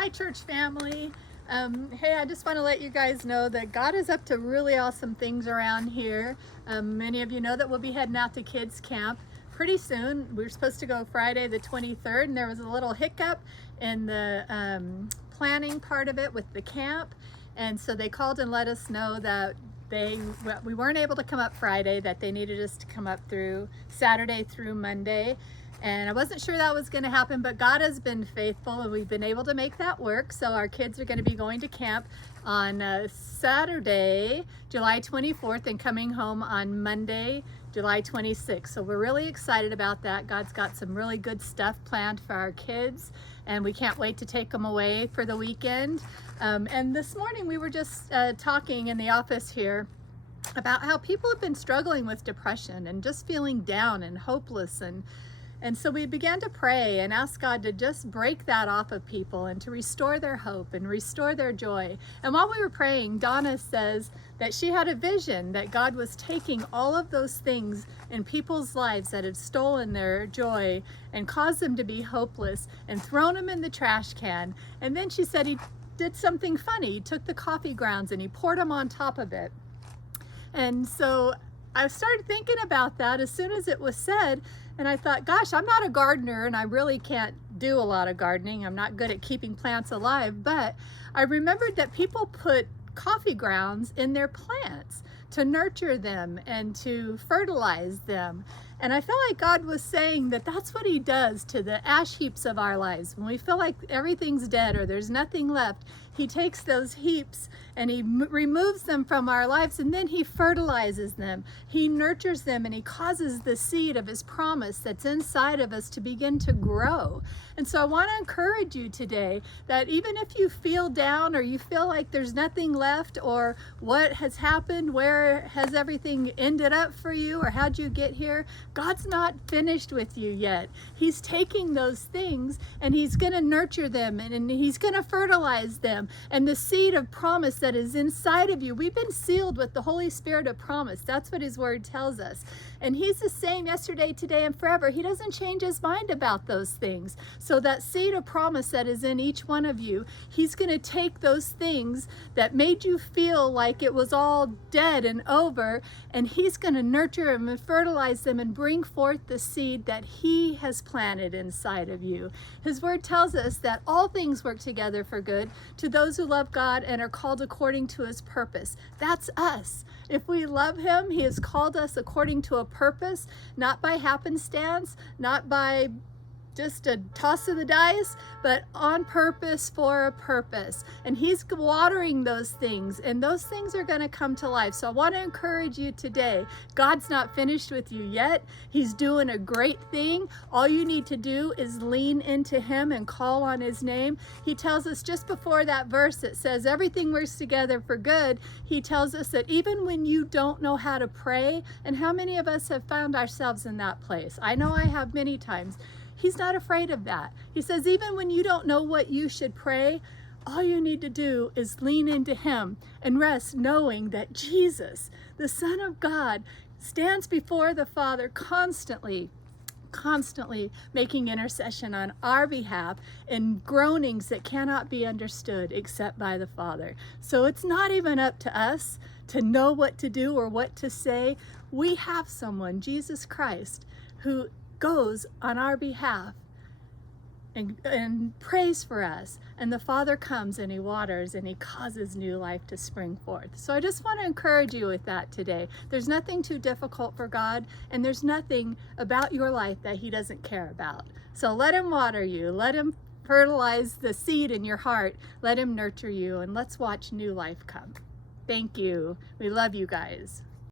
Hi, church family. Hey, I just want to let you guys know that God is up to really awesome things around here. Many of you know that we'll be heading out to kids camp pretty soon. We were supposed to go Friday the 23rd, and there was a little hiccup in the planning part of it with the camp. And so they called and let us know that we weren't able to come up Friday, that they needed us to come up through Saturday through Monday. And I wasn't sure that was going to happen, but God has been faithful and we've been able to make that work. So our kids are going to be going to camp on Saturday, July 24th, and coming home on Monday, July 26th. So we're really excited about that. God's got some really good stuff planned for our kids, and we can't wait to take them away for the weekend. And this morning we were just talking in the office here about how people have been struggling with depression and just feeling down and hopeless, and so we began to pray and ask God to just break that off of people and to restore their hope and restore their joy. And while we were praying, Donna says that she had a vision that God was taking all of those things in people's lives that had stolen their joy and caused them to be hopeless and thrown them in the trash can. And then she said he did something funny. He took the coffee grounds and he poured them on top of it. And so I started thinking about that as soon as it was said, and I thought, gosh, I'm not a gardener and I really can't do a lot of gardening. I'm not good at keeping plants alive, but I remembered that people put coffee grounds in their plants to nurture them and to fertilize them. And I felt like God was saying that that's what he does to the ash heaps of our lives. When we feel like everything's dead or there's nothing left, he takes those heaps and he removes them from our lives, and then he fertilizes them. He nurtures them and he causes the seed of his promise that's inside of us to begin to grow. And so I want to encourage you today that even if you feel down or you feel like there's nothing left, or what has happened, where has everything ended up for you, or how'd you get here, God's not finished with you yet. He's taking those things and he's going to nurture them and he's going to fertilize them. And the seed of promise that is inside of you, we've been sealed with the Holy Spirit of promise. That's what his word tells us. And he's the same yesterday, today, and forever. He doesn't change his mind about those things. So that seed of promise that is in each one of you, he's going to take those things that made you feel like it was all dead and over, and he's going to nurture them and fertilize them and bring forth the seed that he has planted inside of you. His word tells us that all things work together for good to those who love God and are called according to his purpose. That's us. If we love him, he has called us according to a purpose, not by happenstance, not by just a toss of the dice, but on purpose for a purpose. And he's watering those things, and those things are going to come to life. So I want to encourage you today. God's not finished with you yet. He's doing a great thing. All you need to do is lean into him and call on his name. He tells us just before that verse that says everything works together for good, he tells us that even when you don't know how to pray, and how many of us have found ourselves in that place? I know I have many times. He's not afraid of that. He says, even when you don't know what you should pray, all you need to do is lean into him and rest, knowing that Jesus, the Son of God, stands before the Father constantly making intercession on our behalf in groanings that cannot be understood except by the Father. So it's not even up to us to know what to do or what to say. We have someone, Jesus Christ, who goes on our behalf and prays for us, and the Father comes and he waters and he causes new life to spring forth. So I just want to encourage you with that today. There's nothing too difficult for God, and there's nothing about your life that he doesn't care about. So let him water you, let him fertilize the seed in your heart, let him nurture you, and let's watch new life come. Thank you. We love you guys.